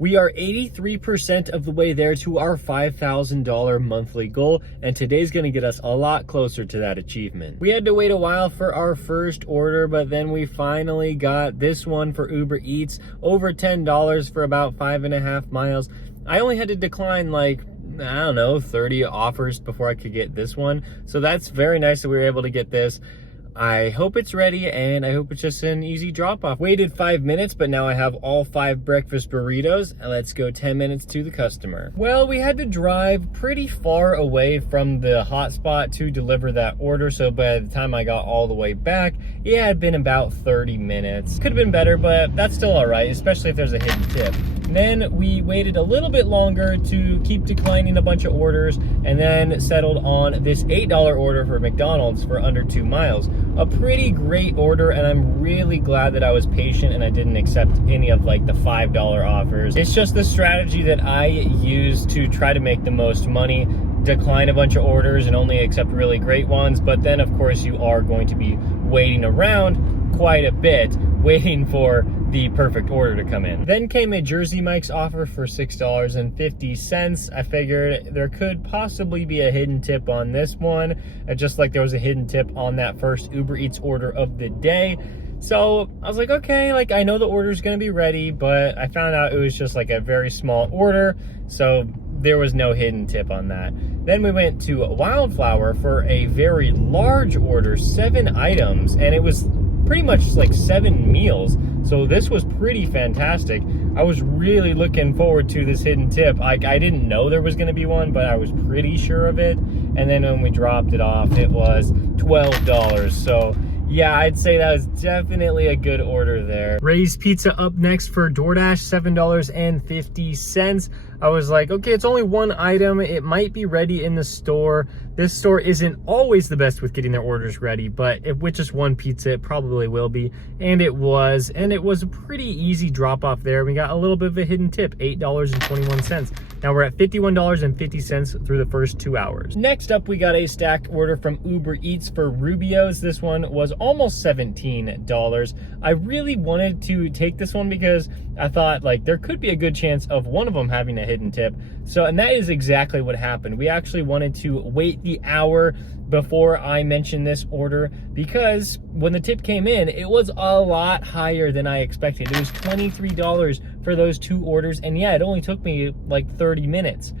We are 83% of the way there to our $5,000 monthly goal, and today's gonna get us a lot closer to that achievement. We had to wait a while for our first order, but then we finally got this one for Uber Eats, over $10 for about 5.5 miles. I only had to decline like, I don't know, 30 offers before I could get this one. So that's very nice that we were able to get this. I hope it's ready, and I hope it's just an easy drop-off. Waited 5 minutes, but now I have all 5 breakfast burritos, and let's go 10 minutes to the customer. Well, we had to drive pretty far away from the hotspot to deliver that order, so by the time I got all the way back, it had been about 30 minutes. Could have been better, but that's still all right, especially if there's a hidden tip. Then we waited a little bit longer to keep declining a bunch of orders, and then settled on this $8 order for McDonald's for under 2 miles. A pretty great order, and I'm really glad that I was patient and I didn't accept any of like the $5 offers. It's just the strategy that I use to try to make the most money. Decline a bunch of orders and only accept really great ones, but then of course you are going to be waiting around quite a bit, waiting for the perfect order to come in. Then came a Jersey Mike's offer for $6.50. I figured there could possibly be a hidden tip on this one, just like there was a hidden tip on that first Uber Eats order of the day. So I was like, okay, like I know the order's gonna be ready, but I found out it was just like a very small order, so there was no hidden tip on that. Then we went to Wildflower for a very large order, 7 items, and it was pretty much like 7 meals. So this was pretty fantastic. I was really looking forward to this hidden tip. Like I didn't know there was gonna be one, but I was pretty sure of it. And then when we dropped it off, it was $12. So yeah, I'd say that was definitely a good order there. Ray's Pizza up next for DoorDash, $7.50. I was like, okay, it's only one item. It might be ready in the store. This store isn't always the best with getting their orders ready, but if with just one pizza, it probably will be. And it was a pretty easy drop off there. We got a little bit of a hidden tip, $8.21. Now we're at $51.50 through the first 2 hours. Next up, we got a stack order from Uber Eats for Rubio's. This one was almost $17. I really wanted to take this one because I thought like there could be a good chance of one of them having a hidden tip. And that is exactly what happened. We actually wanted to wait the hour before I mentioned this order because when the tip came in, it was a lot higher than I expected. It was $23 for those 2 orders, and yeah, it only took me like 30 minutes.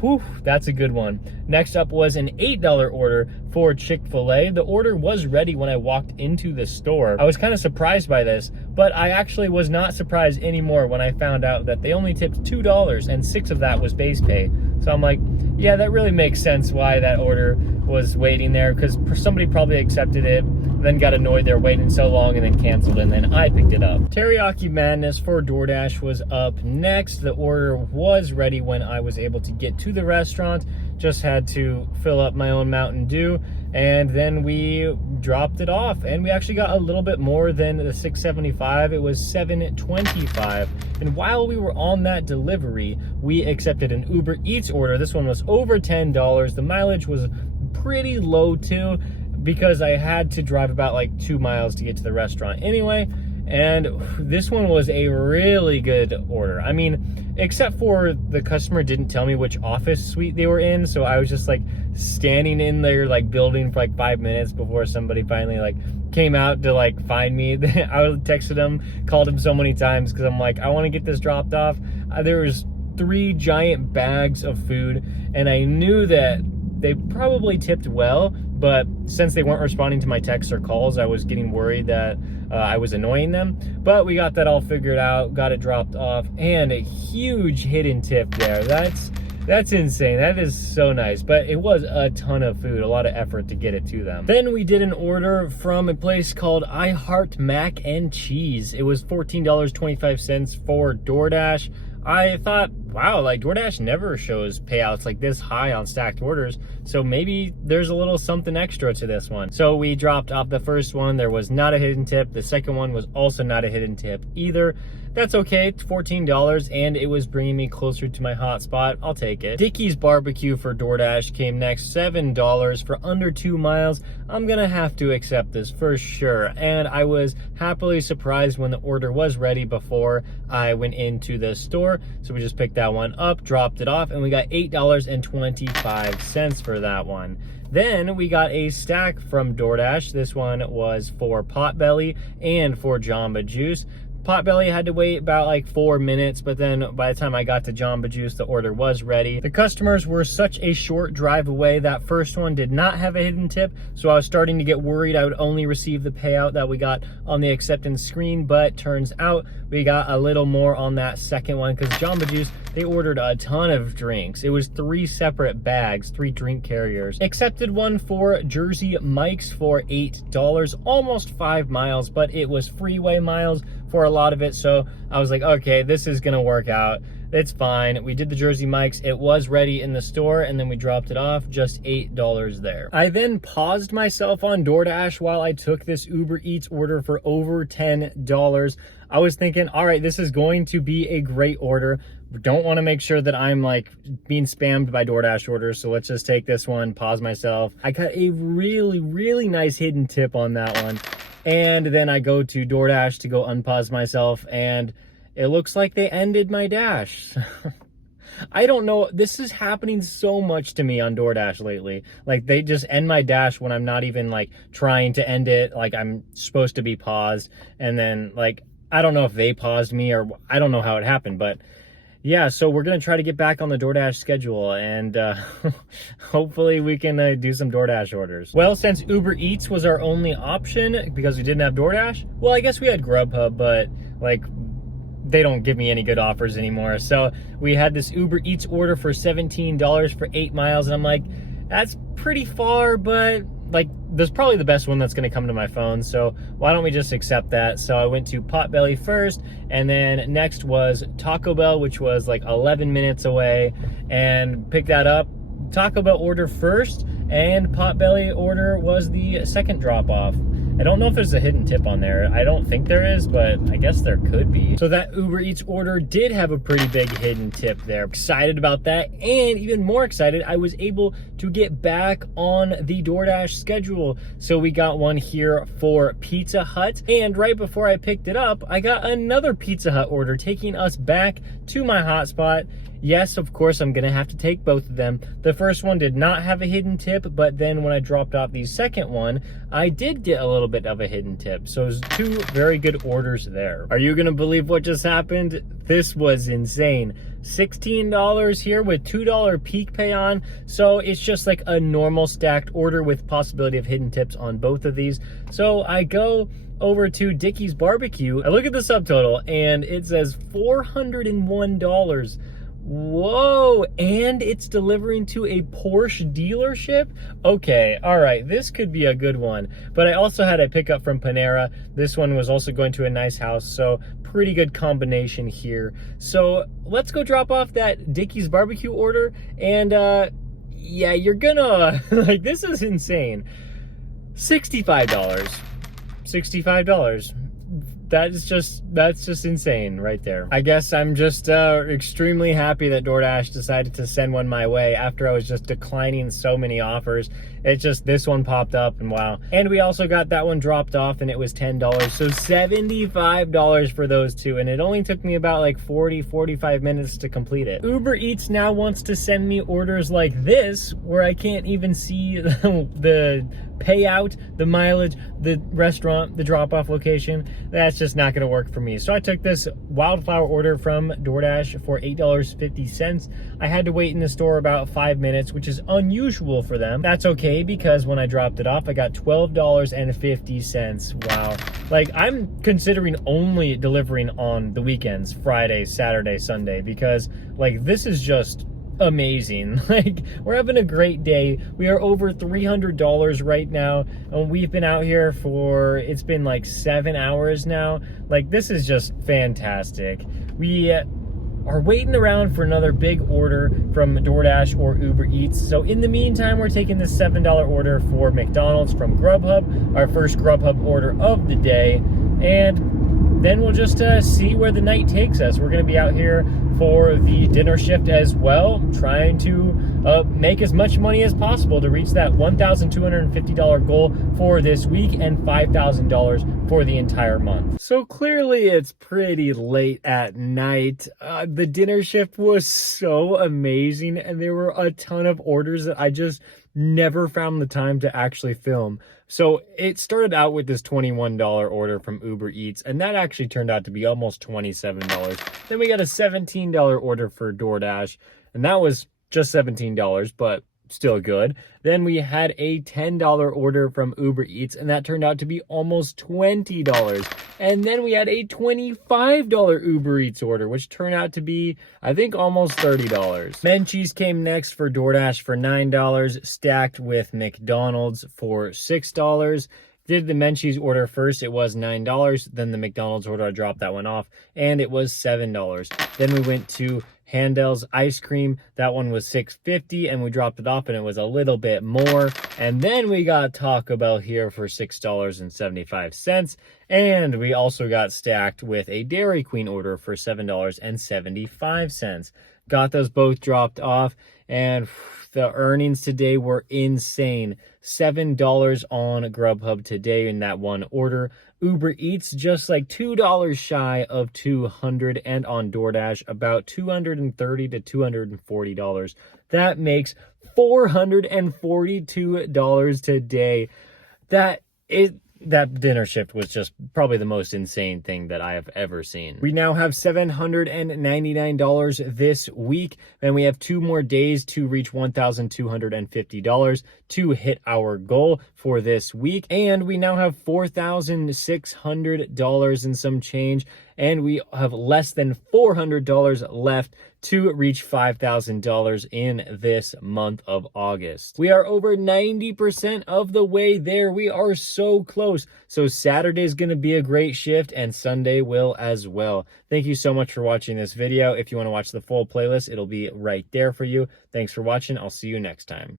Whew, that's a good one. Next up was an $8 order for Chick-fil-A. The order was ready when I walked into the store. I was kind of surprised by this, but I actually was not surprised anymore when I found out that they only tipped $2 and $6 of that was base pay. So I'm like, yeah, that really makes sense why that order was waiting there, because somebody probably accepted it, then got annoyed they're waiting so long and then canceled, and then I picked it up. Teriyaki Madness for DoorDash was up next. The order was ready when I was able to get to the restaurant. Just had to fill up my own Mountain Dew, and then we dropped it off, and we actually got a little bit more than the $6.75. It was $7.25. And while we were on that delivery, we accepted an Uber Eats order. This one was over $10. The mileage was pretty low too, because I had to drive about like 2 miles to get to the restaurant anyway. And this one was a really good order. I mean, except for the customer didn't tell me which office suite they were in, so I was just like standing in their like building for like 5 minutes before somebody finally like came out to like find me. I texted him, called him so many times because I'm like, I want to get this dropped off. There was 3 giant bags of food, and I knew that they probably tipped well, but since they weren't responding to my texts or calls, I was getting worried that I was annoying them. But we got that all figured out, got it dropped off, and a huge hidden tip there. That's insane. That is so nice. But it was a ton of food, a lot of effort to get it to them. Then we did an order from a place called I Heart Mac and Cheese. It was $14.25 for DoorDash. I thought, wow, like DoorDash never shows payouts like this high on stacked orders, so maybe there's a little something extra to this one. So we dropped off the first one. There was not a hidden tip. The second one was also not a hidden tip either. that's okay. It's $14 and it was bringing me closer to my hotspot. I'll take it. Dickey's Barbecue for DoorDash came next, $7 for under 2 miles. I'm gonna have to accept this for sure. And I was happily surprised when the order was ready before I went into the store. So we just picked that one up, dropped it off, and we got $8.25 for that one. Then we got a stack from DoorDash. This one was for Potbelly and for Jamba Juice. Potbelly had to wait about like 4 minutes, but then by the time I got to Jamba Juice, the order was ready. The customers were such a short drive away. That first one did not have a hidden tip, so I was starting to get worried I would only receive the payout that we got on the acceptance screen, but turns out we got a little more on that second one because Jamba Juice, they ordered a ton of drinks. It was 3 separate bags, 3 drink carriers. Accepted one for Jersey Mike's for $8, almost 5 miles, but it was freeway miles for a lot of it, so I was like, okay, this is gonna work out. It's fine. We did the Jersey Mike's. It was ready in the store, and then we dropped it off, just $8 there. I then paused myself on DoorDash while I took this Uber Eats order for over $10. I was thinking, all right, this is going to be a great order. Don't want to make sure that I'm like being spammed by DoorDash orders, so let's just take this one, pause myself. I got a really, really nice hidden tip on that one. And then I go to DoorDash to go unpause myself, and it looks like they ended my dash. I don't know. This is happening so much to me on DoorDash lately. Like, they just end my dash when I'm not even like trying to end it. Like, I'm supposed to be paused. And then like, I don't know if they paused me or I don't know how it happened, but yeah, so we're going to try to get back on the DoorDash schedule, and hopefully we can do some DoorDash orders. Well, since Uber Eats was our only option because we didn't have DoorDash, well, I guess we had Grubhub, but like, they don't give me any good offers anymore. So we had this Uber Eats order for $17 for 8 miles, and I'm like, that's pretty far, but like, there's probably the best one that's going to come to my phone, so why don't we just accept that? So I went to Potbelly first, and then next was Taco Bell, which was like 11 minutes away, and picked that up. Taco Bell order first, and Potbelly order was the second drop off. I don't know if there's a hidden tip on there. I don't think there is, but I guess there could be. So that Uber Eats order did have a pretty big hidden tip there. Excited about that, and even more excited, I was able to get back on the DoorDash schedule. So we got one here for Pizza Hut, and right before I picked it up, I got another Pizza Hut order, taking us back to my hotspot. Yes, of course, I'm gonna have to take both of them. The first one did not have a hidden tip, but then when I dropped off the second one, I did get a little bit of a hidden tip. So it was 2 very good orders there. Are you gonna believe what just happened? This was insane. $16 here with $2 peak pay on. So it's just like a normal stacked order with possibility of hidden tips on both of these. So I go over to Dickey's Barbecue. I look at the subtotal and it says $401. Whoa, and it's delivering to a Porsche dealership? Okay, all right, this could be a good one. But I also had a pickup from Panera. This one was also going to a nice house, so pretty good combination here. So let's go drop off that Dickey's Barbecue order, and yeah, you're gonna, like, this is insane. $65. $65. That's just insane right there. I guess I'm just extremely happy that DoorDash decided to send one my way after I was just declining so many offers. It's just, this one popped up, and wow. And we also got that one dropped off, and it was $10. So $75 for those 2, and it only took me about like 45 minutes to complete it. Uber Eats now wants to send me orders like this, where I can't even see the payout, the mileage, the restaurant, the drop-off location. That's just not gonna work for me. So I took this wildflower order from DoorDash for $8.50. I had to wait in the store about 5 minutes, which is unusual for them. That's okay, because when I dropped it off, I got $12.50. Wow. Like, I'm considering only delivering on the weekends, Friday, Saturday, Sunday, because like, this is just amazing. Like, we're having a great day. We are over $300 right now, and we've been out here for, it's been like 7 hours now. Like, this is just fantastic. We are waiting around for another big order from DoorDash or Uber Eats. So in the meantime, we're taking this $7 order for McDonald's from Grubhub, our first Grubhub order of the day. And then we'll just see where the night takes us. We're going to be out here for the dinner shift as well, trying to make as much money as possible to reach that $1,250 goal for this week and $5,000 for the entire month. So clearly it's pretty late at night. The dinner shift was so amazing, and there were a ton of orders that I just never found the time to actually film. So it started out with this $21 order from Ubereats, and that actually turned out to be almost $27. Then we got a $17 order for DoorDash, and that was just $17, but still good. Then we had a $10 order from Ubereats, and that turned out to be almost $20. And then we had a $25 Uber Eats order, which turned out to be, I think, almost $30. Menchie's came next for DoorDash for $9, stacked with McDonald's for $6. Did the Menchie's order first, it was $9. Then the McDonald's order, I dropped that one off, and it was $7. Then we went to Handel's ice cream. That one was $6.50, and we dropped it off, and it was a little bit more. And then we got Taco Bell here for $6.75, and we also got stacked with a Dairy Queen order for $7.75. Got those both dropped off, and the earnings today were insane. $7 on Grubhub today in that one order. Uber Eats just like $2 shy of $200, and on DoorDash about $230 to $240. That makes $442 today. That dinner shift was just probably the most insane thing that I have ever seen. We now have $799 this week, and we have 2 more days to reach $1,250 to hit our goal for this week. And we now have $4,600 and some change, and we have less than $400 left to reach $5,000 in this month of August. We are over 90% of the way there. We are so close. So Saturday is going to be a great shift, and Sunday will as well. Thank you so much for watching this video. If you want to watch the full playlist, it'll be right there for you. Thanks for watching. I'll see you next time.